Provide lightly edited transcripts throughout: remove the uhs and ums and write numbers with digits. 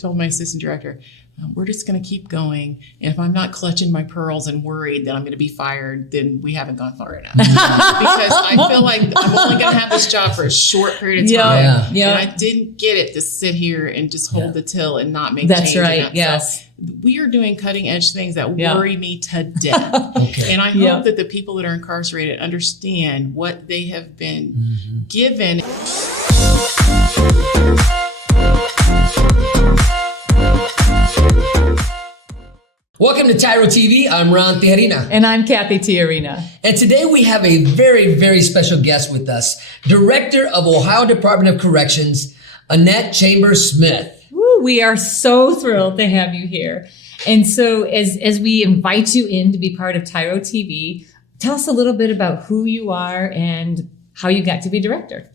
told my assistant director, we're just going to keep going. And if I'm not clutching my pearls and worried that I'm going to be fired, then we haven't gone far enough. Because I feel like I'm only going to have this job for a short period of time. And I didn't get it to sit here and just hold the till and not make change. That's right. Yes. So we are doing cutting edge things that worry me to death. And I hope that the people that are incarcerated understand what they have been given. Welcome to TYRO TV. I'm Ron and Tijerina. And I'm Cathy Tijerina. And today we have a very, very special guest with us, Director of Ohio Department of Corrections, Annette Chambers-Smith. Woo, we are so thrilled to have you here. And so as we invite you in to be part of TYRO TV, tell us a little bit about who you are and how you got to be director.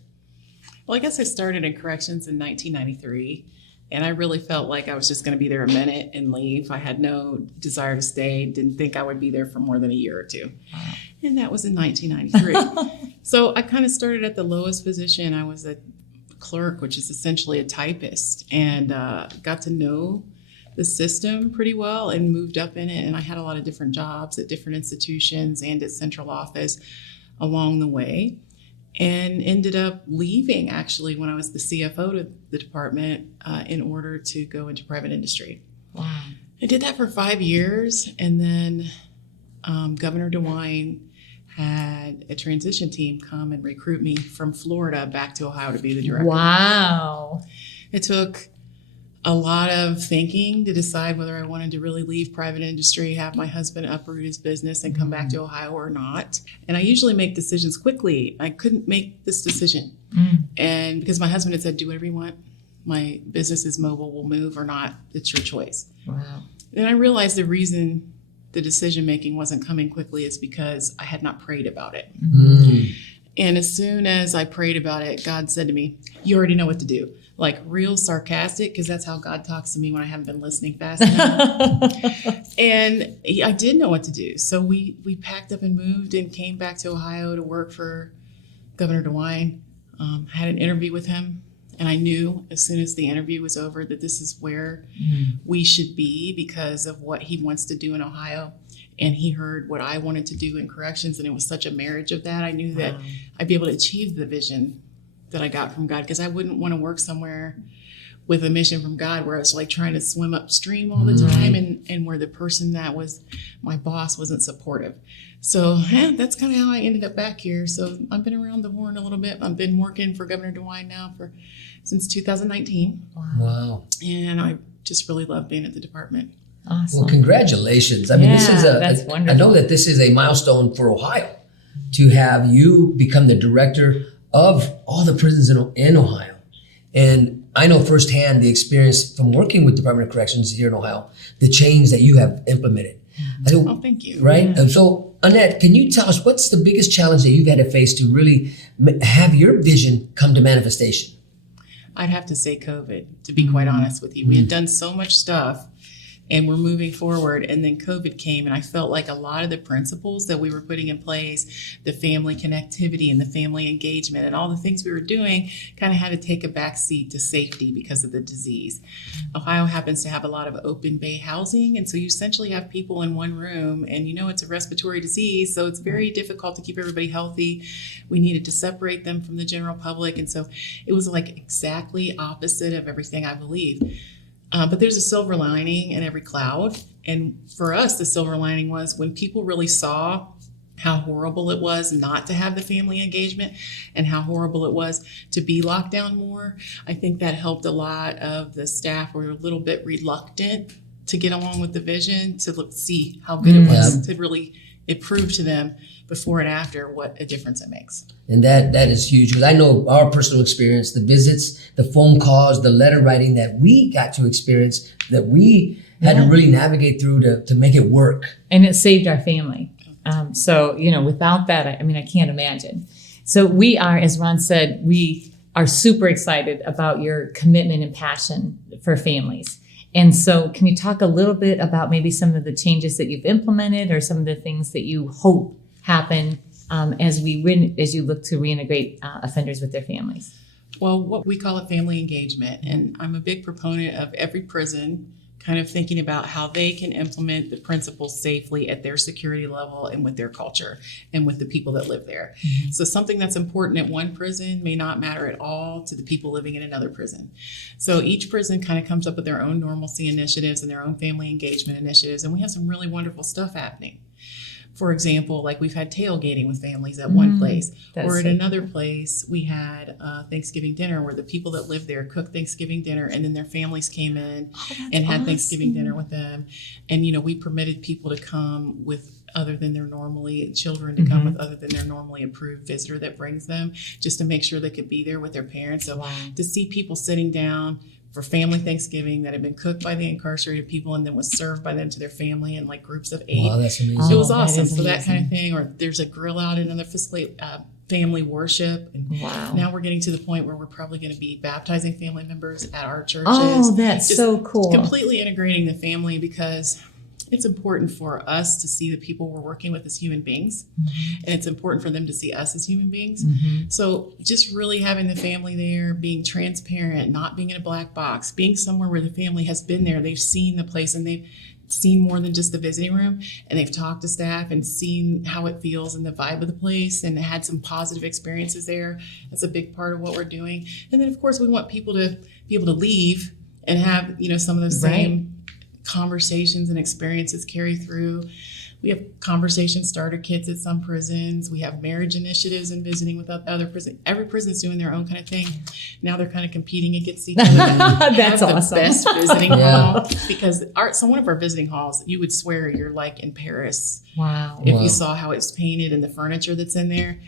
Well, I guess I started in corrections in 1993. And I really felt like I was just going to be there a minute and leave. I had no desire to stay. Didn't think I would be there for more than a year or two. Wow. And that was in 1993. So I kind of started at the lowest position. I was a clerk, which is essentially a typist, and got to know the system pretty well and moved up in it. And I had a lot of different jobs at different institutions and at central office along the way. And ended up leaving, actually, when I was the CFO to the department in order to go into private industry. Wow. I did that for 5 years, and then Governor DeWine had a transition team come and recruit me from Florida back to Ohio to be the director. Wow. It took a lot of thinking to decide whether I wanted to really leave private industry, have my husband uproot his business and come back to Ohio or not. And I usually make decisions quickly. I couldn't make this decision. And because my husband had said, do whatever you want. My business is mobile, we'll move or not. It's your choice. Wow. And I realized the reason the decision making wasn't coming quickly is because I had not prayed about it. And as soon as I prayed about it, God said to me, you already know what to do. Like real sarcastic, because that's how God talks to me when I haven't been listening fast enough. And I did know what to do. So we packed up and moved and came back to Ohio to work for Governor DeWine. Had an interview with him, and I knew as soon as the interview was over that this is where we should be because of what he wants to do in Ohio. And he heard what I wanted to do in corrections, and it was such a marriage of that. I knew that I'd be able to achieve the vision that I got from God, because I wouldn't want to work somewhere with a mission from God where I was like trying to swim upstream all the time and where the person that was my boss wasn't supportive. So that's kind of how I ended up back here. So I've been around the horn a little bit. I've been working for Governor DeWine now since 2019. Wow. And I just really love being at the department. Awesome. Well, congratulations. I mean, this is that's wonderful. I know that this is a milestone for Ohio to have you become the director of all the prisons in Ohio. And I know firsthand the experience from working with Department of Corrections here in Ohio, the change that you have implemented. Oh, thank you. Right? And so, Annette, can you tell us what's the biggest challenge that you've had to face to really have your vision come to manifestation? I'd have to say COVID, to be quite honest with you. We had done so much stuff and we're moving forward, and then COVID came, and I felt like a lot of the principles that we were putting in place, the family connectivity and the family engagement and all the things we were doing kind of had to take a back seat to safety because of the disease. Ohio happens to have a lot of open bay housing, and so you essentially have people in one room, and it's a respiratory disease, so it's very difficult to keep everybody healthy. We needed to separate them from the general public, and so it was like exactly opposite of everything I believed. But there's a silver lining in every cloud. And for us, the silver lining was when people really saw how horrible it was not to have the family engagement and how horrible it was to be locked down more. I think that helped a lot of the staff who were a little bit reluctant to get along with the vision, to see how good it was, to really, it proved to them before and after what a difference it makes. And that is huge, because I know our personal experience, the visits, the phone calls, the letter writing that we got to experience, that we had to really navigate through to make it work. And it saved our family. So, without that, I can't imagine. So we are, as Ron said, we are super excited about your commitment and passion for families. And so can you talk a little bit about maybe some of the changes that you've implemented or some of the things that you hope happen as you look to reintegrate offenders with their families? Well, what we call it family engagement. And I'm a big proponent of every prison kind of thinking about how they can implement the principles safely at their security level and with their culture and with the people that live there. Mm-hmm. So something that's important at one prison may not matter at all to the people living in another prison. So each prison kind of comes up with their own normalcy initiatives and their own family engagement initiatives. And we have some really wonderful stuff happening. For example, like we've had tailgating with families at one place, or at another place we had Thanksgiving dinner where the people that lived there cooked Thanksgiving dinner and then their families came in and had Thanksgiving dinner with them. And, you know, we permitted people to come with other than their normally, children to come with other than their normally approved visitor that brings them, just to make sure they could be there with their parents. So to see people sitting down for family Thanksgiving that had been cooked by the incarcerated people and then was served by them to their family in like groups of 8. Wow, that's amazing. It was awesome. That is So that amazing. kind of thing, or there's a grill out in another facility, family worship. And now we're getting to the point where we're probably going to be baptizing family members at our churches. Oh, that's Just so cool. Completely integrating the family because it's important for us to see the people we're working with as human beings. And it's important for them to see us as human beings. So just really having the family there, being transparent, not being in a black box, being somewhere where the family has been there, they've seen the place and they've seen more than just the visiting room, and they've talked to staff and seen how it feels and the vibe of the place and had some positive experiences there. That's a big part of what we're doing. And then of course we want people to be able to leave and have, you know, some of those same conversations and experiences carry through. We have conversation starter kits at some prisons. We have marriage initiatives and visiting with other prisons. Every prison's doing their own kind of thing. Now they're kind of competing against each other. That's have awesome. The best visiting hall, because so one of our visiting halls, you would swear you're like in Paris if you saw how it's painted and the furniture that's in there.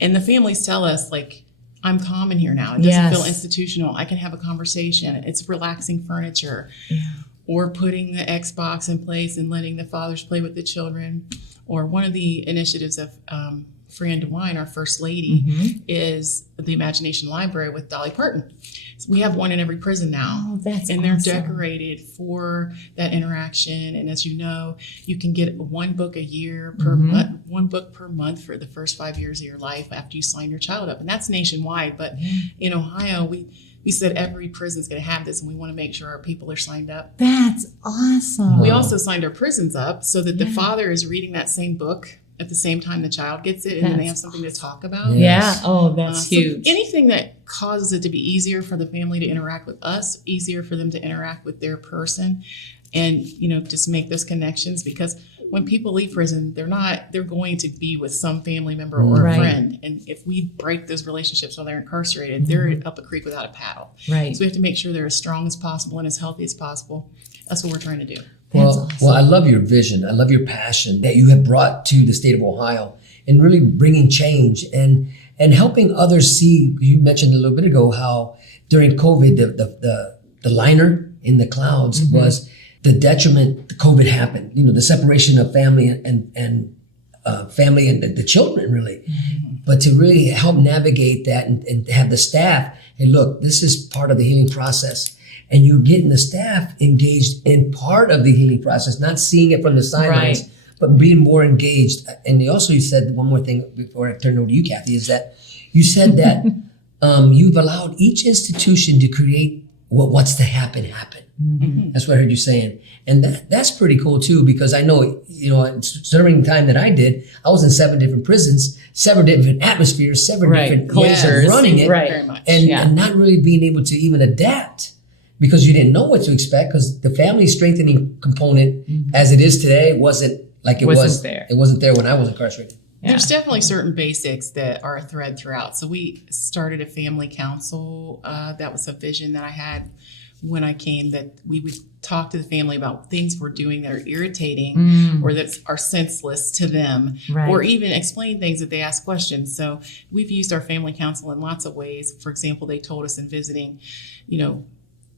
And the families tell us, like, I'm calm in here now. It doesn't feel institutional. I can have a conversation. It's relaxing furniture. Or putting the Xbox in place and letting the fathers play with the children. Or one of the initiatives of Fran DeWine, our first lady, is the Imagination Library with Dolly Parton. So we have one in every prison now. Oh, that's and they're awesome. decorated for that interaction. And as you know, you can get one book a year per month, one book per month for the first 5 years of your life after you sign your child up. And that's nationwide. But in Ohio, we said every prison's going to have this, and we want to make sure our people are signed up. That's awesome. We also signed our prisons up so that the father is reading that same book at the same time the child gets it, and then they have something to talk about. Oh, that's huge. So anything that causes it to be easier for the family to interact with us, easier for them to interact with their person, and, you know, just make those connections, because when people leave prison, they're going to be with some family member or a friend. And if we break those relationships while they're incarcerated, they're up a creek without a paddle. So we have to make sure they're as strong as possible and as healthy as possible. That's what we're trying to do. Well, I love your vision. I love your passion that you have brought to the state of Ohio and really bringing change and helping others see. You mentioned a little bit ago how during COVID, the liner in the clouds was the detriment the COVID happened, you know, the separation of family and family and the children, really. But to really help navigate that and have the staff, hey, look, this is part of the healing process. And you're getting the staff engaged in part of the healing process, not seeing it from the sidelines, but being more engaged. And you said one more thing before I turn it over to you, Cathy, is that you said that you've allowed each institution to create what's to happen. That's what I heard you saying. And that's pretty cool too, because I know, you know, during the time that I did, I was in 7 different prisons, 7 different atmospheres, 7 different ways of running it, Very much. and not really being able to even adapt because you didn't know what to expect, because the family strengthening component as it is today wasn't like it was there. It wasn't there when I was incarcerated. There's definitely certain basics that are a thread throughout. So we started a family council. That was a vision that I had when I came, that we would talk to the family about things we're doing that are irritating or that are senseless to them, or even explain things that they ask questions. So we've used our family council in lots of ways. For example, they told us in visiting, you know,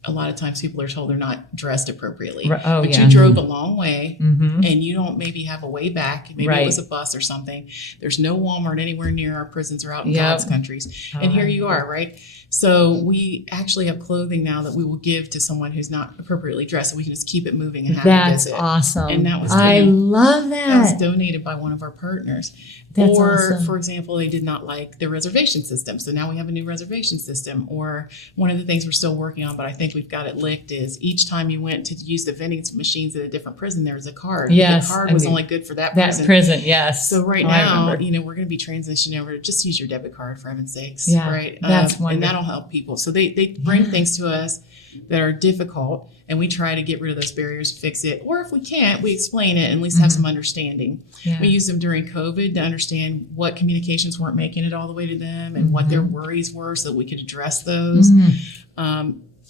a lot of times people are told they're not dressed appropriately, but you drove a long way and you don't maybe have a way back. Maybe it was a bus or something. There's no Walmart anywhere near our prisons or out in God's countries. And here you are, right? So we actually have clothing now that we will give to someone who's not appropriately dressed, so we can just keep it moving and have a That's visit. awesome. And that was I love that was that. donated by one of our partners. That's or, awesome. for example, they did not like the reservation system. So now we have a new reservation system. Or one of the things we're still working on, but I think we've got it licked, is each time you went to use the vending machines at a different prison, there was a card. Yes, The card was only good for that That prison, yes. So right Oh, I now, remember. we're going to be transitioning over to just use your debit card, for heaven's sakes. Yeah, Right. that's And wonderful. that'll help people. So they bring things to us that are difficult, and we try to get rid of those barriers, fix it. Or if we can't, we explain it and at least have some understanding. Yeah. We used them during COVID to understand what communications weren't making it all the way to them and what their worries were, so that we could address those.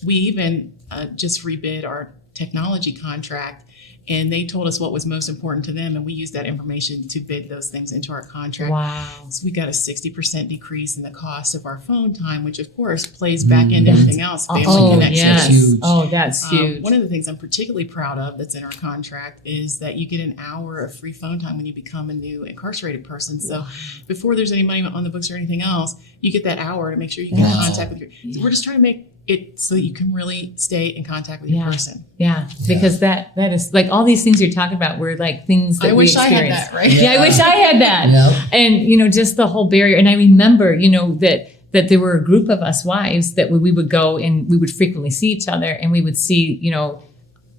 We even just rebid our technology contract, and they told us what was most important to them, and we used that information to bid those things into our contract. Wow. So we got a 60% decrease in the cost of our phone time, which of course plays back into everything else, family Oh, connections. yes. Huge. Oh, that's huge. One of the things I'm particularly proud of that's in our contract is that you get an hour of free phone time when you become a new incarcerated person. So before there's any money on the books or anything else, you get that hour to make sure you can Wow. contact with your. So we're just trying to make it so that you can really stay in contact with your person. Yeah, because that is like all these things you're talking about were like things that I we wish I experienced. had that, right? Yeah, I wish I had that. Yeah. And just the whole barrier. And I remember, that there were a group of us wives that we would go and we would frequently see each other, and we would see,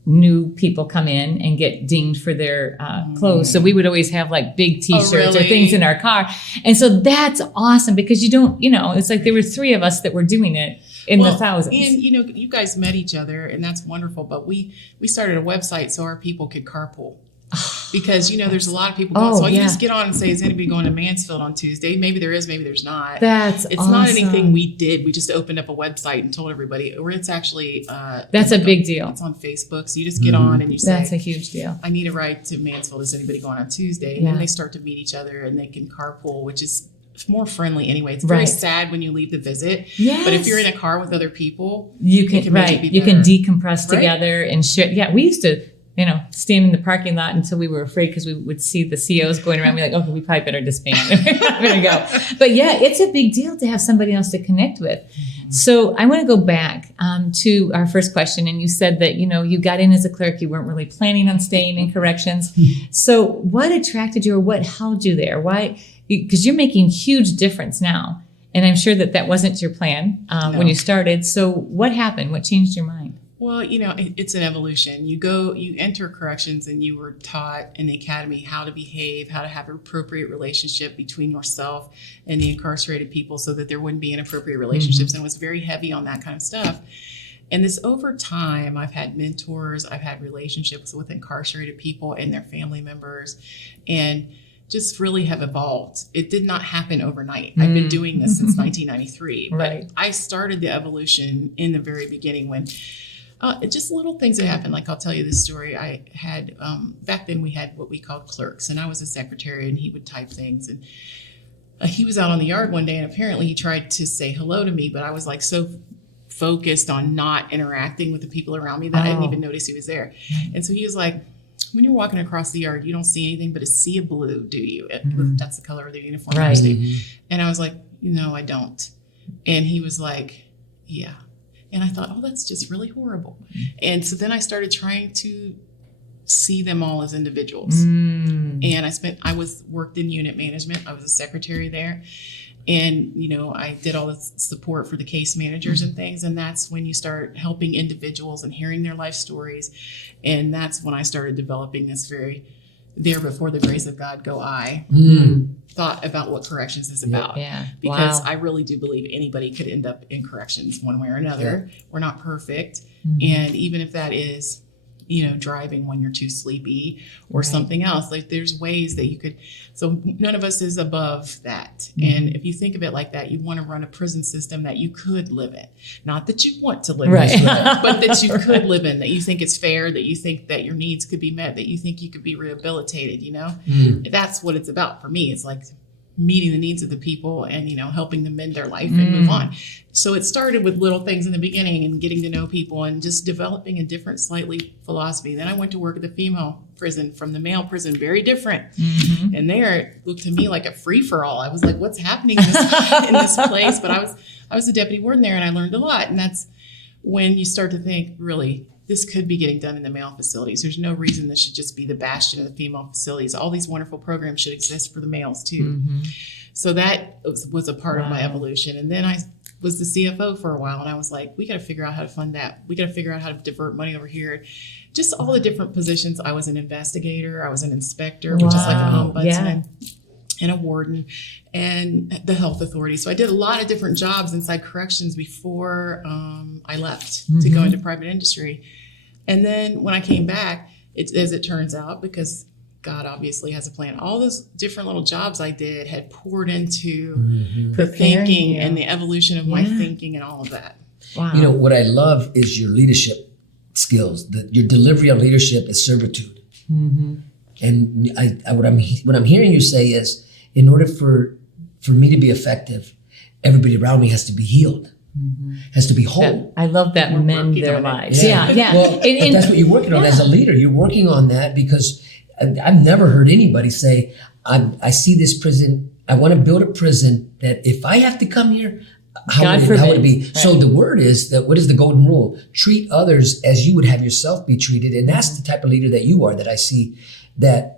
new people come in and get dinged for their clothes. So we would always have like big T-shirts or really? things in our car. And so that's awesome because you don't, it's like there were 3 of us that were doing it in the thousands. And you guys met each other, and that's wonderful. But we started a website so our people could carpool. Because there's a lot of people going. So you just get on and say, is anybody going to Mansfield on Tuesday? Maybe there is, maybe there's not. It's not anything we did. We just opened up a website and told everybody. Or it's actually that's a big deal. It's on Facebook. So you just get on and you say, That's a huge deal. I need a ride to Mansfield. Is anybody going on Tuesday? And Yeah. then they start to meet each other and they can carpool, which is more friendly anyway. It's very Right. sad when you leave the visit. Yes. But if you're in a car with other people, You it can make it be you can better. decompress Right? together and share. Yeah, we used to, stand in the parking lot until we were afraid because we would see the COs going around. We're like, okay, we probably better disband. We're not gonna go. But yeah, it's a big deal to have somebody else to connect with. So I want to go back to our first question, and you said that you got in as a clerk, you weren't really planning on staying in corrections. So what attracted you, or what held you there? Why? Because you're making huge difference now, and I'm sure that wasn't your plan when you started. So what happened? What changed your mind? well, it's an evolution. You enter corrections and you were taught in the academy how to behave, how to have an appropriate relationship between yourself and the incarcerated people so that there wouldn't be inappropriate relationships. And it was very heavy on that kind of stuff. And this over time, I've had mentors, I've had relationships with incarcerated people and their family members, and just really have evolved. It did not happen overnight. I've been doing this since 1993. Right. But I started the evolution in the very beginning when just little things that happened. Like I'll tell you this story. I had, back then we had what we called clerks, and I was a secretary, and he would type things. And he was out on the yard one day, and apparently he tried to say hello to me, but I was like so focused on not interacting with the people around me that I didn't even notice he was there. And so he was like, when you're walking across the yard, you don't see anything but a sea of blue, do you? That's the color of their uniform. Right. And I was like, no, I don't. And he was like, yeah. And I thought, oh, that's just really horrible. And so then I started trying to see them all as individuals. And I worked in unit management. I was a secretary there. And, I did all the support for the case managers and things. And that's when you start helping individuals and hearing their life stories. And that's when I started developing this very there before the grace of God go I thought about what corrections is about. Yeah. Because Wow. I really do believe anybody could end up in corrections one way or another. We're not perfect. And even if that is, driving when you're too sleepy or something else, like there's ways that you could, so none of us is above that. And if you think of it like that, you want to run a prison system that you could live in. Not that you want to live in, but that you could live in, that you think it's fair, that you think that your needs could be met, that you think you could be rehabilitated, That's what it's about for me. It's like, meeting the needs of the people and, helping them mend their life and move on. So it started with little things in the beginning and getting to know people and just developing a different slightly philosophy. Then I went to work at the female prison from the male prison, very different. And there it looked to me like a free for all. I was like, what's happening in this place? But I was a deputy warden there and I learned a lot. And that's when you start to think, really, this could be getting done in the male facilities. There's no reason this should just be the bastion of the female facilities. All these wonderful programs should exist for the males too. So that was a part of my evolution. And then I was the CFO for a while and I was like, we got to figure out how to fund that. We got to figure out how to divert money over here. Just all the different positions. I was an investigator. I was an inspector, which is like an ombudsman. And a warden and the health authority. So I did a lot of different jobs inside corrections before I left to go into private industry. And then when I came back, as it turns out, because God obviously has a plan, all those different little jobs I did had poured into the thinking and the evolution of my thinking and all of that. Wow. What I love is your leadership skills. Your delivery of leadership is servitude. And what I'm hearing you say is, in order for me to be effective, everybody around me has to be healed, has to be whole. I love that. Mend their lives. Yeah. Well, but that's what you're working on as a leader. You're working on that because I've never heard anybody say, I see this prison, I want to build a prison that if I have to come here, how would it be? Right. So the word is that, what is the golden rule? Treat others as you would have yourself be treated. And that's the type of leader that you are, that I see that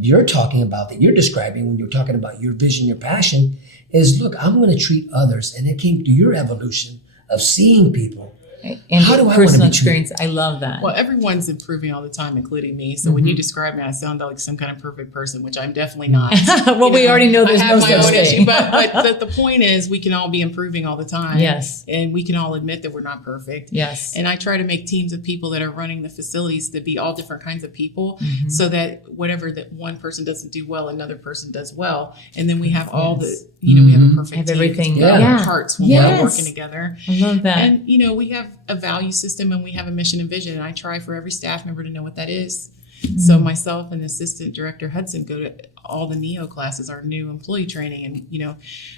you're talking about, that you're describing when you're talking about your vision, your passion is, look, I'm going to treat others. And it came through your evolution of seeing people. And how do I personal want to be treated? experience. I love that. Well, everyone's improving all the time, including me. So when you describe me, I sound like some kind of perfect person, which I'm definitely not. Well, we already know there's no such thing. But the point is, we can all be improving all the time. Yes. And we can all admit that we're not perfect. Yes. And I try to make teams of people that are running the facilities to be all different kinds of people, so that whatever that one person doesn't do well, another person does well. And then we have all the, we have a perfect team. Everything. Our hearts when we're working together. I love that. And, we have a value system and we have a mission and vision. And I try for every staff member to know what that is. So myself and Assistant Director Hudson go to all the NEO classes, our new employee training. And,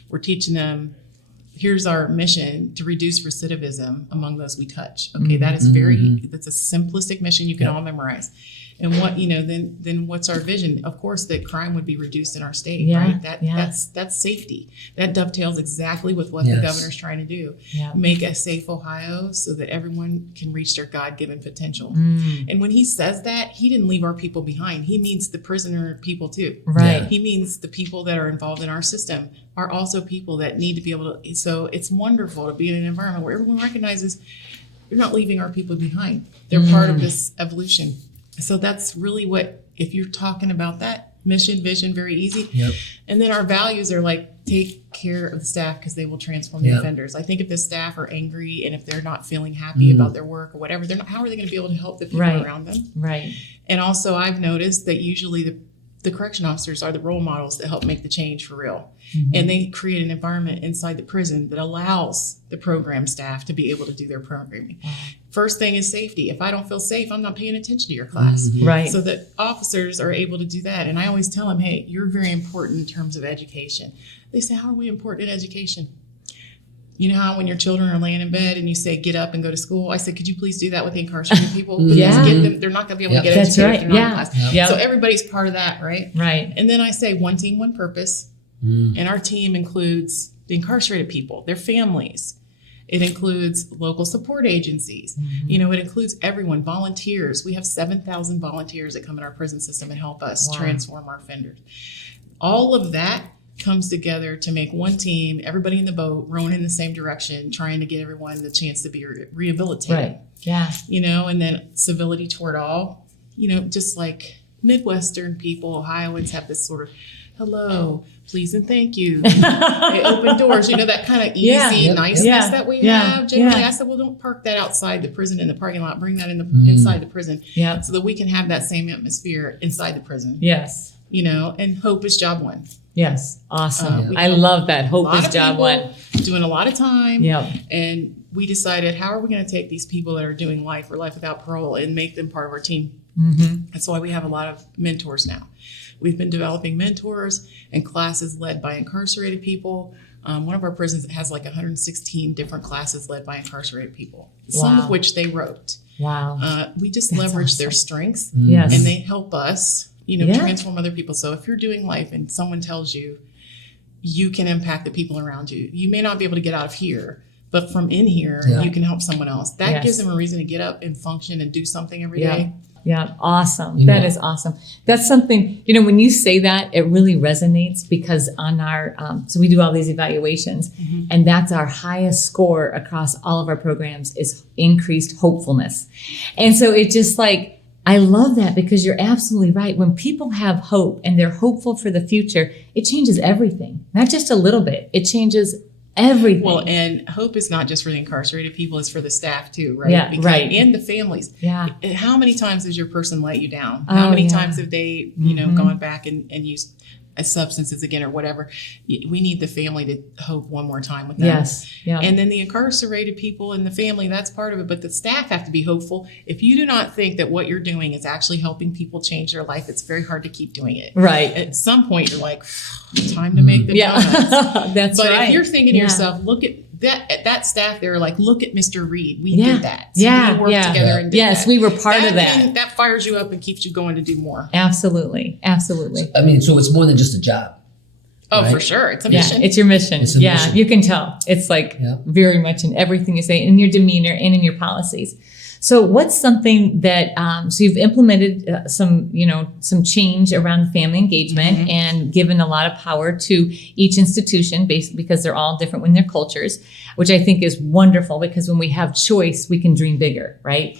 we're teaching them, here's our mission to reduce recidivism among those we touch. Okay, that is that's a simplistic mission you can all memorize. And what, then what's our vision? Of course, that crime would be reduced in our state, right? That's safety. That dovetails exactly with what the governor's trying to do. Make a safe Ohio so that everyone can reach their God-given potential. And when he says that, he didn't leave our people behind. He means the prisoner people too. Right. He means the people that are involved in our system are also people that need to be able to. So it's wonderful to be in an environment where everyone recognizes you're not leaving our people behind. They're part of this evolution. So that's really what, if you're talking about that mission, vision, very easy. And then our values are like, take care of the staff because they will transform the offenders. I think if the staff are angry and if they're not feeling happy about their work or whatever, how are they going to be able to help the people around them? Right. And also I've noticed that usually the correction officers are the role models that help make the change for real. And they create an environment inside the prison that allows the program staff to be able to do their programming. First thing is safety. If I don't feel safe, I'm not paying attention to your class. Right. So that officers are able to do that. And I always tell them, hey, you're very important in terms of education. They say, how are we important in education? You know how when your children are laying in bed and you say, get up and go to school? I said, could you please do that with the incarcerated people? Because they're not going to be able to get educated if they're not in class. So everybody's part of that, right? Right. And then I say, one team, one purpose. And our team includes the incarcerated people, their families. It includes local support agencies. It includes everyone, volunteers. We have 7,000 volunteers that come in our prison system and help us transform our offenders. All of that comes together to make one team, everybody in the boat, rowing in the same direction, trying to get everyone the chance to be rehabilitated. And then civility toward all, just like Midwestern people, Ohioans have this sort of, hello, please and thank you. They open doors, that kind of easy niceness that we have. Generally, I said, well, don't park that outside the prison in the parking lot. Bring that in inside the prison so that we can have that same atmosphere inside the prison. Yes. And hope is job one. Yes. Awesome. I love that. Hope is job one. Doing a lot of time. And we decided, how are we going to take these people that are doing life or life without parole and make them part of our team? That's why we have a lot of mentors now. We've been developing mentors and classes led by incarcerated people. One of our prisons has like 116 different classes led by incarcerated people, some of which they wrote. Wow. We just That's leverage awesome. their strengths, Yes. and they help us, Yeah. transform other people. So if you're doing life and someone tells you you can impact the people around you, you may not be able to get out of here, but from in here, you can help someone else. That Yes. gives them a reason to get up and function and do something every Yeah. day. Yeah, awesome. You That know- is awesome. That's something, when you say that, it really resonates because on our, so we do all these evaluations and that's our highest score across all of our programs is increased hopefulness. And so it just like, I love that because you're absolutely right. When people have hope and they're hopeful for the future, it changes everything, not just a little bit. It changes everything. Well, and hope is not just for the incarcerated people, it's for the staff too, right? Yeah, right. And the families. Yeah. How many times has your person let you down? How Oh, many yeah. times have they, gone back and used substances again or whatever? We need the family to hope one more time with them. Yes. Yeah. And then the incarcerated people and the family, that's part of it. But the staff have to be hopeful. If you do not think that what you're doing is actually helping people change their life, it's very hard to keep doing it. Right. At some point, you're like, time to make the donuts. Yeah. That's But right. if you're thinking to Yeah. yourself, look at that staff there, like, look at Mr. Reed. We Yeah. did that. Yeah, We worked yeah. together and did Yes, that. we were part of that. That fires you up and keeps you going to do more. Absolutely. Absolutely. I mean, so it's more than just a job. Oh, Right. for sure. It's a Yeah, mission. it's your mission. It's a Yeah, mission. you can tell. It's like Yeah. very much in everything you say, in your demeanor and in your policies. So what's something that, so you've implemented some change around family engagement and given a lot of power to each institution basically because they're all different in their cultures, which I think is wonderful because when we have choice, we can dream bigger, right?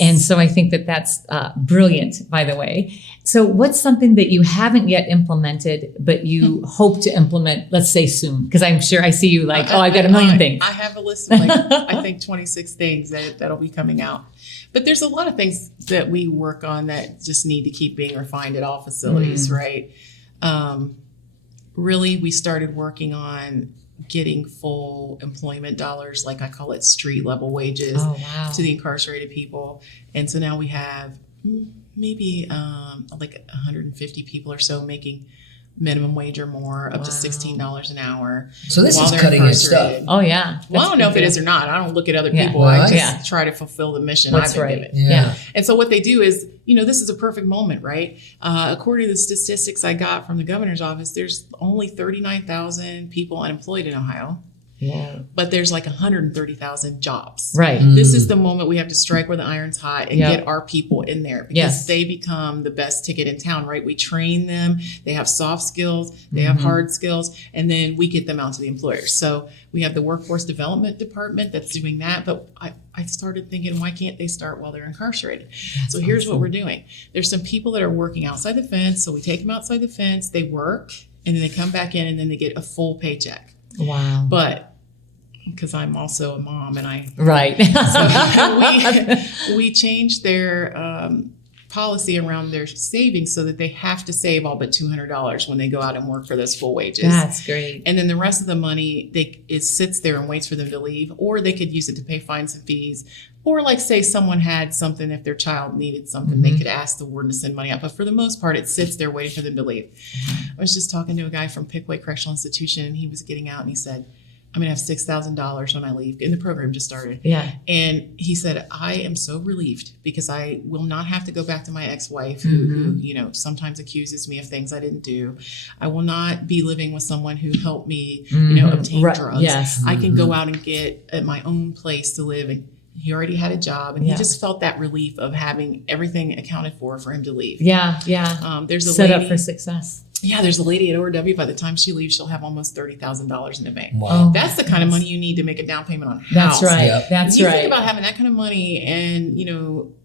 And so I think that that's brilliant, by the way. So what's something that you haven't yet implemented, but you hope to implement, let's say soon? Because I'm sure I see you like, I've got a million things. I have a list of I think 26 things that'll be coming out. But there's a lot of things that we work on that just need to keep being refined at all facilities, right? Really, we started working on getting full employment dollars, like I call it street level wages, Oh, wow. to the incarcerated people. And so now we have maybe like 150 people or so making minimum wage or more, up to $16 an hour. So this while is they're cutting edge stuff. incarcerated. Oh, yeah. Well, I don't know if it That's is or not. I don't look at other Yeah. people. Well, I just yeah. try to fulfill the mission That's I've been right. given. Yeah. And so what they do is, this is a perfect moment, right? According to the statistics I got from the governor's office, there's only 39,000 people unemployed in Ohio, Yeah. but there's like 130,000 jobs. Right. This is the moment we have to strike where the iron's hot and Yep. get our people in there because Yes. they become the best ticket in town, right? We train them. They have soft skills. They have hard skills. And then we get them out to the employers. So we have the workforce development department that's doing that. But I started thinking, why can't they start while they're incarcerated? So here's what we're doing. There's some people that are working outside the fence. So we take them outside the fence. They work and then they come back in and then they get a full paycheck. Wow. But because I'm also a mom and Right. we changed their policy around their savings so that they have to save all but $200 when they go out and work for those full wages. That's great. And then the rest of the money, it sits there and waits for them to leave, or they could use it to pay fines and fees. Or like say someone had something, if their child needed something, they could ask the warden to send money out. But for the most part, it sits there waiting for them to leave. I was just talking to a guy from Pickaway Correctional Institution and he was getting out and he said, I'm going to have $6,000 when I leave. And the program just started. Yeah. And he said, I am so relieved because I will not have to go back to my ex-wife who sometimes accuses me of things I didn't do. I will not be living with someone who helped me, obtain Right. drugs. Yes. I can go out and get at my own place to live. And he already had a job and Yeah. he just felt that relief of having everything accounted for him to leave. Yeah. Yeah. There's a Set lady, up for success. Yeah, there's a lady at ORW. By the time she leaves, she'll have almost $30,000 in the bank. Wow. That's the kind of money you need to make a down payment on a That's house. right. Yeah. That's you right. think about having that kind of money and,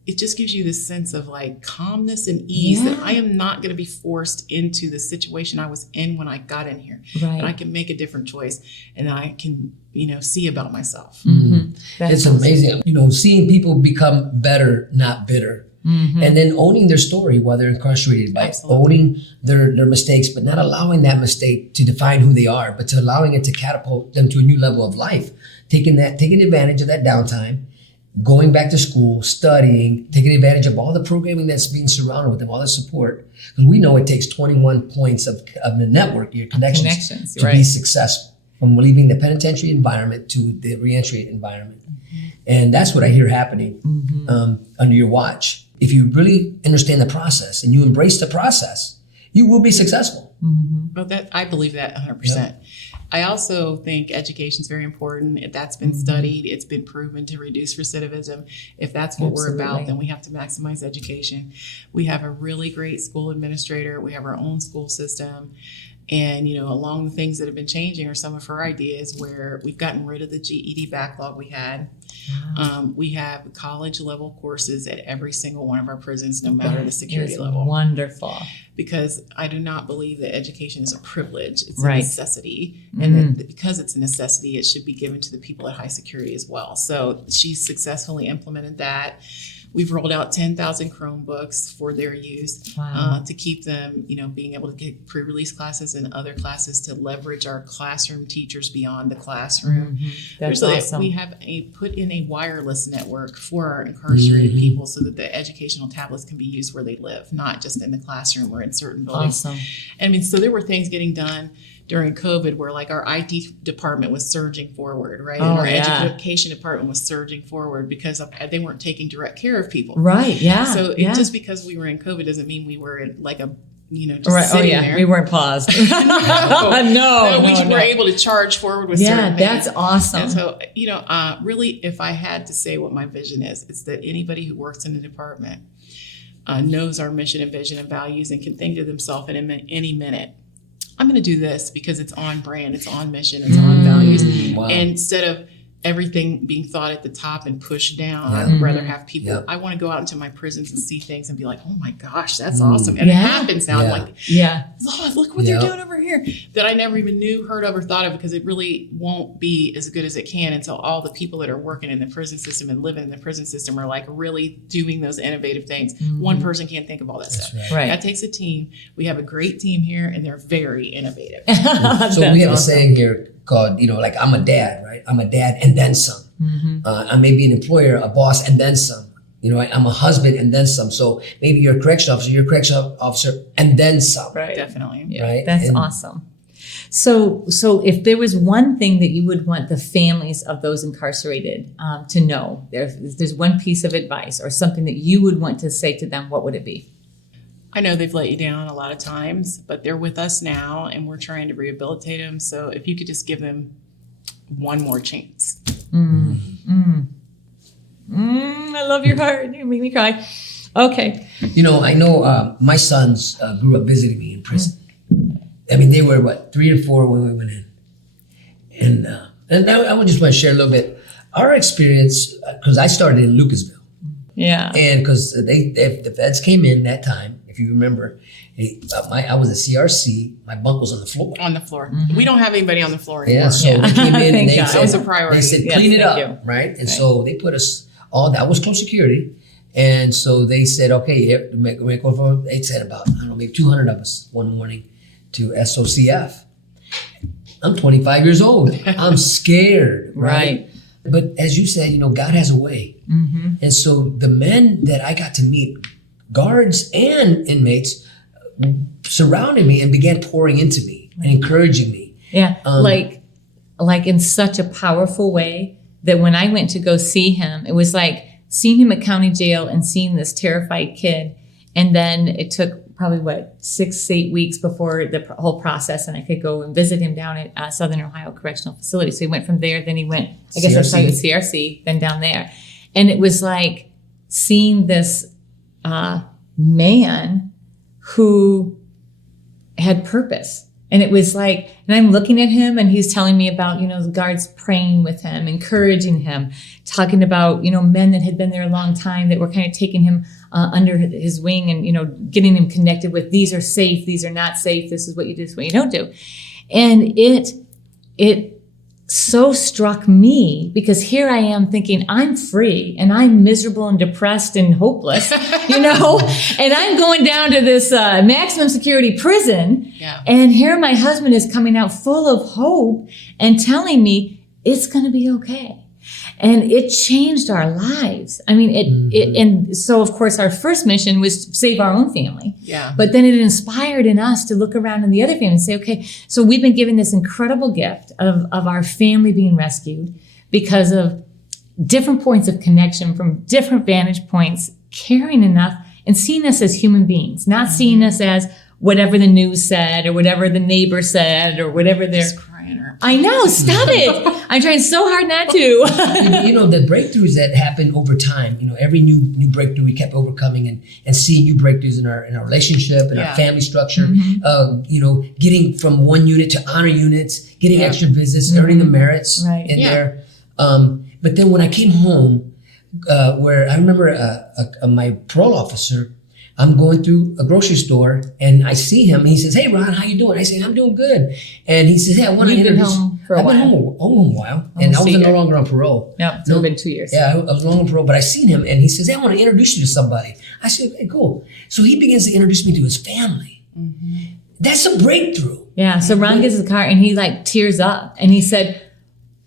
it just gives you this sense of like calmness and ease that Yeah. I am not going to be forced into the situation I was in when I got in here. Right. But I can make a different choice and I can, see about myself. Mm-hmm. That's It's awesome. amazing. Seeing people become better, not bitter. And then owning their story while they're incarcerated by Absolutely. owning their mistakes, but not allowing that mistake to define who they are, but to allowing it to catapult them to a new level of life, taking advantage of that downtime, going back to school, studying, taking advantage of all the programming that's being surrounded with them, all the support. Because we know it takes 21 points of the network, your connections to be successful, from leaving the penitentiary environment to the reentry environment. And that's what I hear happening under your watch. If you really understand the process and you embrace the process, you will be successful. Well, I believe that 100%. I also think education is very important. That's been studied. It's been proven to reduce recidivism. If that's what we're about, then we have to maximize education. We have a really great school administrator. We have our own school system. And, along the things that have been changing are some of her ideas where we've gotten rid of the GED backlog we had. We have college level courses at every single one of our prisons, no matter the security level. Wonderful. Because I do not believe that education is a privilege. It's a Right. necessity. And that because it's a necessity, it should be given to the people at high security as well. So she successfully implemented that. We've rolled out 10,000 Chromebooks for their use to keep them, being able to get pre-release classes and other classes to leverage our classroom teachers beyond the classroom. That's So awesome. we have put in a wireless network for our incarcerated people so that the educational tablets can be used where they live, not just in the classroom or in certain buildings. Awesome. So there were things getting done during COVID where like our IT department was surging forward, right? And our education department was surging forward because they weren't taking direct care of people. Right. Yeah. So just because we were in COVID doesn't mean we were in like a, just sitting there. We weren't paused. No, we were able to charge forward with certain things. That's awesome. And so, really, if I had to say what my vision is, it's that anybody who works in the department knows our mission and vision and values and can think to themselves at any minute, I'm going to do this because it's on brand, it's on mission, it's on values. Wow. And instead of everything being thought at the top and pushed down, I'd rather have people, I want to go out into my prisons and see things and be like, oh my gosh, that's awesome. And it happens now. I'm like, oh, look what they're doing over here that I never even knew, heard of, or thought of, because it really won't be as good as it can until all the people that are working in the prison system and living in the prison system are like really doing those innovative things. One person can't think of all that stuff. Right. That takes a team. We have a great team here and they're very innovative. So we have a saying here called, like I'm a dad, right? I'm a dad and then some. I may be an employer, a boss, and then some. I'm a husband and then some. So maybe you're a correctional officer, and then some. Right. Definitely. Yeah. Right? That's awesome. So if there was one thing that you would want the families of those incarcerated to know, there's one piece of advice or something that you would want to say to them, what would it be? I know they've let you down a lot of times, but they're with us now and we're trying to rehabilitate them. So if you could just give them one more chance. I love your heart. You make me cry. Okay. I know my sons grew up visiting me in prison. I mean, they were 3 or 4 when we went in. And I would just want to share a little bit our experience, because I started in Lucasville. Yeah. And because the feds came in that time, if you remember, I was a CRC. My bunk was on the floor. On the floor. We don't have anybody on the floor anymore. Yeah, so they came in and they God. said, That was a priority. They said, Yes, clean it thank up, right? And so they put us all, that was close security. And so they said, okay, they said about, maybe 200 of us one morning to SOCF. I'm 25 years old. I'm scared, right? But as you said, God has a way. And so the men that I got to meet, guards and inmates, surrounded me and began pouring into me and encouraging me. Yeah, like in such a powerful way that when I went to go see him, it was like seeing him at county jail and seeing this terrified kid. And then it took probably 6-8 weeks before the whole process, and I could go and visit him down at Southern Ohio Correctional Facility. So he went from there, then he went, I guess I started with CRC, then down there. And it was like seeing this man who had purpose. And it was like, and I'm looking at him and he's telling me about, the guards praying with him, encouraging him, talking about, men that had been there a long time that were kind of taking him under his wing and, getting him connected with, these are safe, these are not safe, this is what you do, this is what you don't do. And it so struck me because here I am thinking I'm free and I'm miserable and depressed and hopeless, and I'm going down to this maximum security prison. Yeah. And here my husband is coming out full of hope and telling me it's going to be okay. And it changed our lives. I mean, and so of course our first mission was to save our own family. Yeah. But then it inspired in us to look around in the other family and say, okay, so we've been given this incredible gift of our family being rescued because of different points of connection from different vantage points, caring enough and seeing us as human beings, not seeing us as whatever the news said or whatever the neighbor said or whatever their... Just crying her. I know, stop it. I'm trying so hard not to. You know, the breakthroughs that happen over time, you know, every new breakthrough we kept overcoming and seeing new breakthroughs in our relationship and our family structure, you know, getting from one unit to honor units, getting extra visits, earning the merits in there. But then when I came home, where I remember my parole officer, I'm going through a grocery store and I see him and he says, "Hey Ron, how you doing?" I say, "I'm doing good." And he says, "Hey, I want to introduce." Home for a I've while. been home a while, and I was no longer on parole. No, it's been 2 years. Yeah, I was no longer on parole, but I seen him and he says, "Hey, I want to introduce you to somebody." I said, "Okay, cool." So he begins to introduce me to his family. That's a breakthrough. Yeah. So Ron gets his car and he like tears up and he said,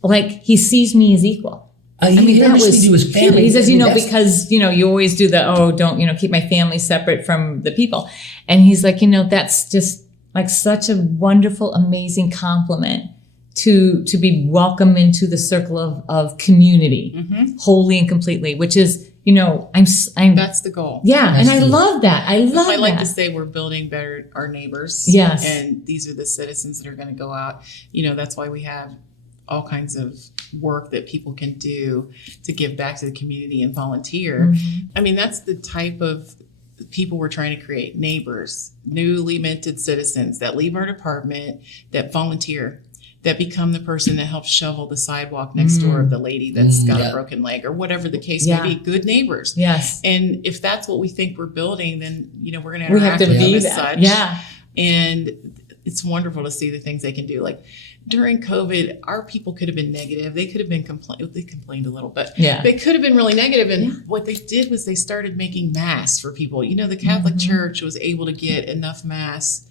like, he sees me as equal. He introduced me to his family. He says, I you mean, know, because, you know, you always do the, oh, don't, you know, keep my family separate from the people. And he's like, you know, that's just like such a wonderful, amazing compliment to be welcome into the circle of community, wholly and completely, which is, you know, I'm That's the goal. yeah. And I love that. I love I like that. to say we're building better our neighbors. Yes. And these are the citizens that are going to go out. You know, that's why we have all kinds of work that people can do to give back to the community and volunteer. I mean, that's the type of people we're trying to create. Neighbors, newly minted citizens that leave our department, that volunteer, that become the person that helps shovel the sidewalk next door of the lady that's got a broken leg or whatever the case may be. Good neighbors. Yes. And if that's what we think we're building, then, you know, we're going to We have to interact with them be as that. such. Yeah. And it's wonderful to see the things they can do. Like during COVID, our people could have been negative. They could have been they complained a little, but they could have been really negative. And what they did was they started making masks for people. You know, the Catholic Church was able to get enough masks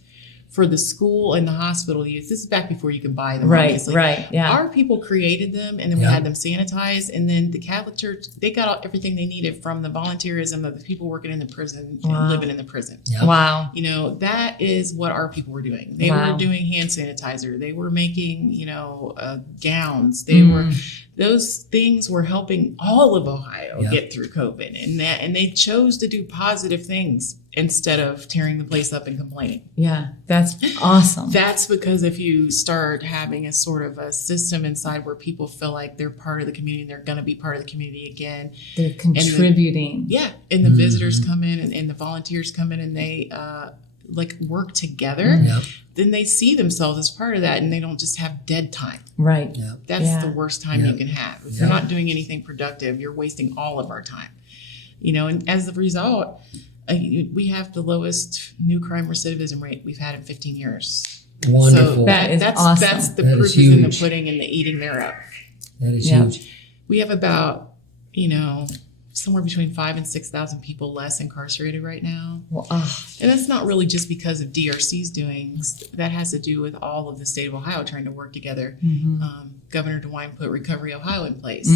for the school and the hospital to use. This is back before you could buy them, obviously. Right, yeah. Our people created them, and then we had them sanitized, and then the Catholic Church, they got everything they needed from the volunteerism of the people working in the prison and living in the prison. Wow. You know, that is what our people were doing. They were doing hand sanitizer. They were making, you know, gowns. They were, those things were helping all of Ohio get through COVID, and they chose to do positive things instead of tearing the place up and complaining. Yeah, that's awesome. That's because if you start having a sort of a system inside where people feel like they're part of the community, they're going to be part of the community again. They're contributing. And the visitors come in and the volunteers come in and they like work together. Then they see themselves as part of that and they don't just have dead time. Right. That's the worst time you can have. If you're not doing anything productive, you're wasting all of our time. You know, and as a result, we have the lowest new crime recidivism rate we've had in 15 years. Wonderful. So that's awesome. That's the That proof is is in the huge. pudding and the eating thereof. That is huge. We have about, you know, somewhere between 5,000 and 6,000 people less incarcerated right now. Well, And that's not really just because of DRC's doings. That has to do with all of the state of Ohio trying to work together. Governor DeWine put Recovery Ohio in place.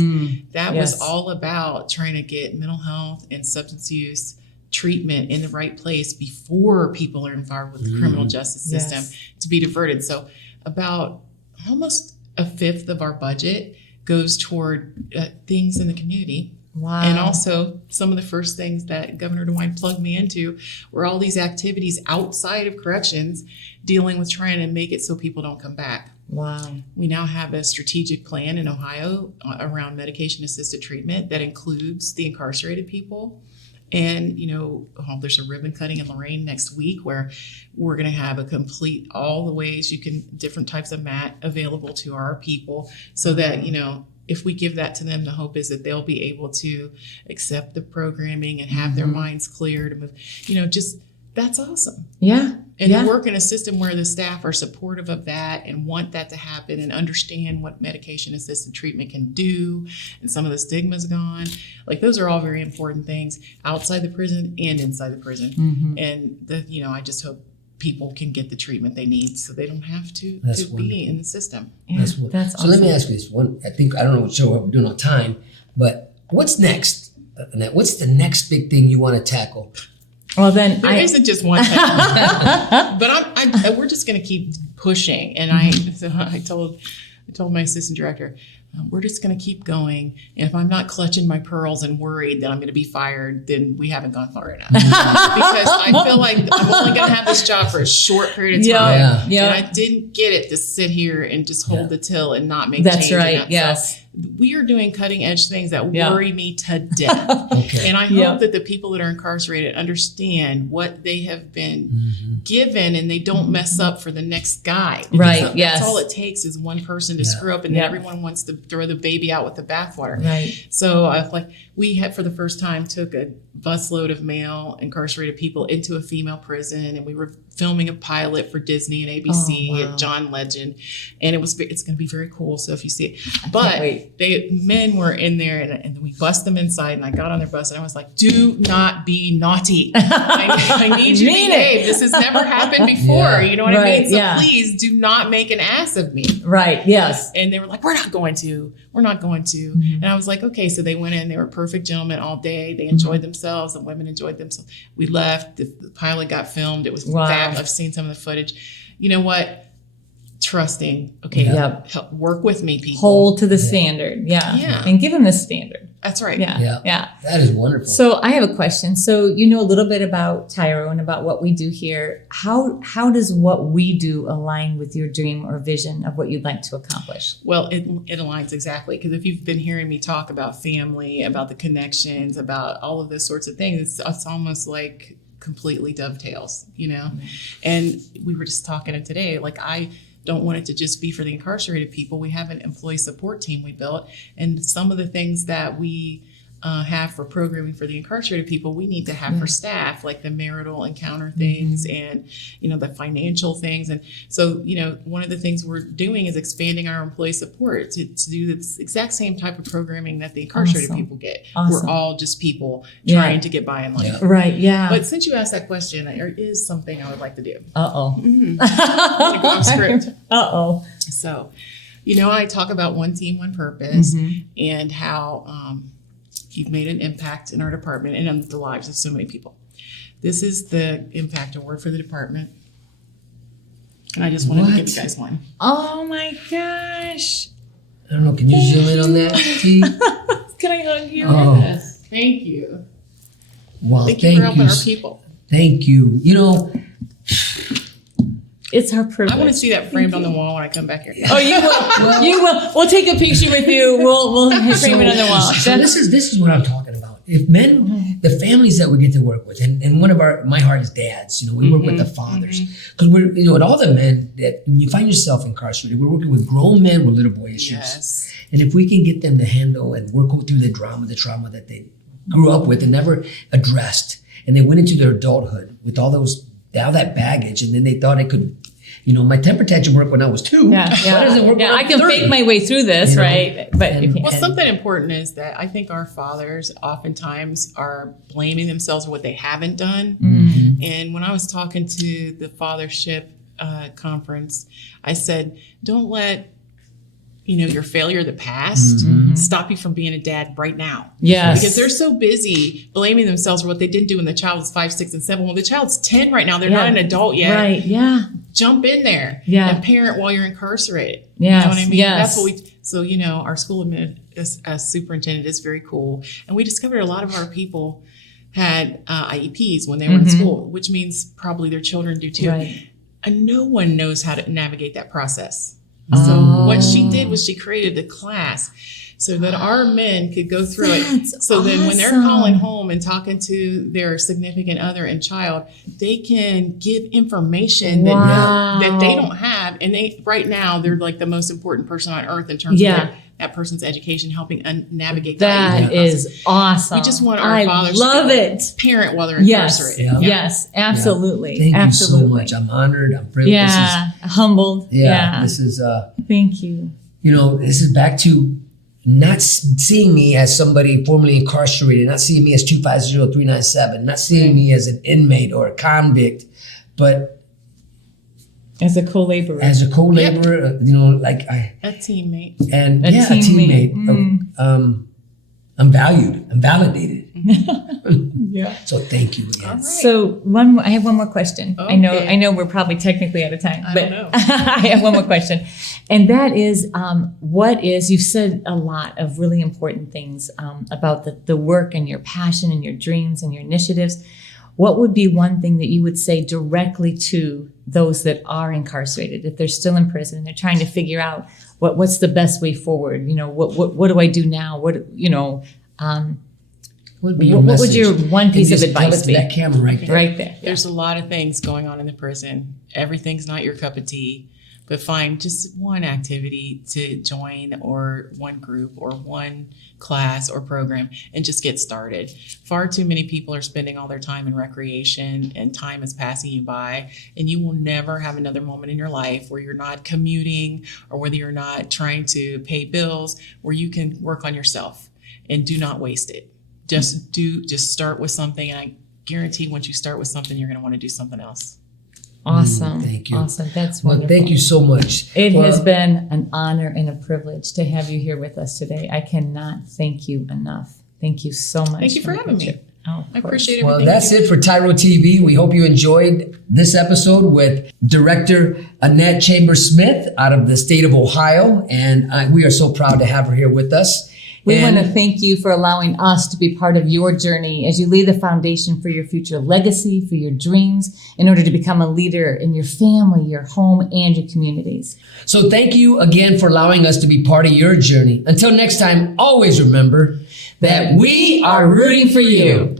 That was all about trying to get mental health and substance use treatment in the right place before people are involved with the criminal justice system to be diverted. So about almost a fifth of our budget goes toward things in the community. wow. And also some of the first things that Governor DeWine plugged me into were all these activities outside of corrections dealing with trying to make it so people don't come back. Wow. We now have a strategic plan in Ohio around medication-assisted treatment that includes the incarcerated people. And, you know, there's a ribbon cutting in Lorain next week where we're going to have a complete, all the ways you can, different types of mat available to our people so that, you know, if we give that to them, the hope is that they'll be able to accept the programming and have their minds clear to move, you know, just, that's awesome. Yeah. And to work in a system where the staff are supportive of that and want that to happen and understand what medication-assisted treatment can do and some of the stigma's gone. Like those are all very important things outside the prison and inside the prison. And, you know, I just hope people can get the treatment they need so they don't have to That's be in the system. Yeah, That's what. that's So awesome. let me ask you this one. I don't know sure what we're doing on time, but what's next, Annette? What's the next big thing you want to tackle? Well, then There isn't just one thing, but we're just going to keep pushing. And I told my assistant director, we're just going to keep going. And if I'm not clutching my pearls and worried that I'm going to be fired, then we haven't gone far enough. Because I feel like I'm only going to have this job for a short period of time. Yeah. And I didn't get it to sit here and just hold the till and not make That's change. right. So Yes. we are doing cutting edge things that Yeah. worry me to death. Okay. And I hope that the people that are incarcerated understand what they have been given and they don't mess up for the next guy. Because Right, That's yes. all it takes is one person to screw up and then everyone wants to throw the baby out with the bathwater. Right. So we had for the first time took a busload of male incarcerated people into a female prison, and we were filming a pilot for Disney and ABC at John Legend, and it's going to be very cool. So if you see it, but men were in there, and we bust them inside, and I got on their bus and I was like, "Do not be naughty. I need you to behave. This has never happened before. You know what I mean? So please do not make an ass of me." Right. Yes. And they were like, we're not going to. And I was like, okay. So they went in, they were perfect gentlemen all day. They enjoyed themselves. The women enjoyed themselves. We left. The pilot got filmed. It was fab. I've seen some of the footage. You know what? Trusting. Okay. Help, work with me, people. Hold to the standard. Yeah. And give them the standard. That's right. Yeah. That is wonderful. So I have a question. So you know a little bit about TYRO and about what we do here. How does what we do align with your dream or vision of what you'd like to accomplish? Well, it aligns exactly, because if you've been hearing me talk about family, about the connections, about all of those sorts of things, it's almost like completely dovetails, you know? And we were just talking today, like I don't want it to just be for the incarcerated people. We have an employee support team we built, and some of the things that we have for programming for the incarcerated people, we need to have for staff, like the marital encounter things and, you know, the financial things. And so, you know, one of the things we're doing is expanding our employee support to do the exact same type of programming that the incarcerated people get. We're all just people trying to get by in life. Right. Yeah. But since you asked that question, there is something I would like to do. Uh-oh. I'm gonna go off script. Uh-oh. So, you know, I talk about one team, one purpose, and how you've made an impact in our department and in the lives of so many people. This is the impact award for the department. And I just wanted to give you guys one. Oh my gosh. I don't know. Can you zoom in on that, T? Can I hug you? Oh. Yes. Thank you. Wow. Thank you for helping our people. Thank you. You know, It's our privilege. I want to see that framed on the wall when I come back here. Oh, you will. You will. We'll take a picture with you. We'll frame it on the wall. So this is what I'm talking about. If men, the families that we get to work with, and one of my heart is dads. You know, we work with the fathers, because we're, you know, with all the men that when you find yourself incarcerated, we're working with grown men with little boy issues. Yes. And if we can get them to handle and work through the trauma that they grew up with and never addressed, and they went into their adulthood with all that baggage, and then they thought it could. You know, my temper tantrum worked when I was 2. Yeah. Why doesn't it work when I I'm can 30? fake my way through this, You know, right? But you can't. Well, something important is that I think our fathers oftentimes are blaming themselves for what they haven't done. And when I was talking to the fathership conference, I said, don't let, you know, your failure of the past stop you from being a dad right now. Yes. Because they're so busy blaming themselves for what they didn't do when the child was 5, 6, and 7. Well, the child's 10 right now. They're not an adult yet. Right. Yeah. Jump in there and parent while you're incarcerated. Yes. You know what I mean? Yes. That's what so, you know, our school superintendent is very cool. And we discovered a lot of our people had IEPs when they were in school, which means probably their children do too. Right. And no one knows how to navigate that process. So what she did was she created a class so that our men could go through it. So then when they're calling home and talking to their significant other and child, they can give information that they don't have. And they right now, they're like the most important person on earth in terms of that person's education, helping navigate that is awesome. We just want our fathers to parent while they're incarcerated. Yes, absolutely. Thank absolutely. you so much. I'm honored. I'm privileged. Yeah, humbled. This is thank you. You know, this is back to not seeing me as somebody formerly incarcerated, not seeing me as 250397, not seeing me as an inmate or a convict, but As a co-laborer. as a co-laborer, you know, like A teammate. and A yeah, teammate. a teammate. I'm valued. I'm validated. Yeah. So thank you again. All right. So I have one more question. Okay. I know we're probably technically out of time, I but don't know. I have one more question. And that is, you've said a lot of really important things about the work and your passion and your dreams and your initiatives. What would be one thing that you would say directly to those that are incarcerated, if they're still in prison and they're trying to figure out what's the best way forward? You know, what do I do now? What would be your what would message? your one piece of And just tell advice it to be? that camera right there. Right there. There's a lot of things going on in the prison. Everything's not your cup of tea, but find just one activity to join, or one group or one class or program, and just get started. Far too many people are spending all their time in recreation, and time is passing you by, and you will never have another moment in your life where you're not commuting, or whether you're not trying to pay bills, where you can work on yourself, and do not waste it. Just start with something, and I guarantee once you start with something, you're going to want to do something else. Awesome. Thank you. Awesome. That's Well, wonderful. thank you so much. It Well, has been an honor and a privilege to have you here with us today. I cannot thank you enough. Thank you so much. Thank you for having me. Oh, of I course. appreciate everything. Well, you that's do. it for TYRO TV. We hope you enjoyed this episode with Director Annette Chambers-Smith out of the state of Ohio. And we are so proud to have her here with us. We And want to thank you for allowing us to be part of your journey as you lay the foundation for your future legacy, for your dreams, in order to become a leader in your family, your home, and your communities. so thank you again for allowing us to be part of your journey. Until next time, always remember that we are rooting for you.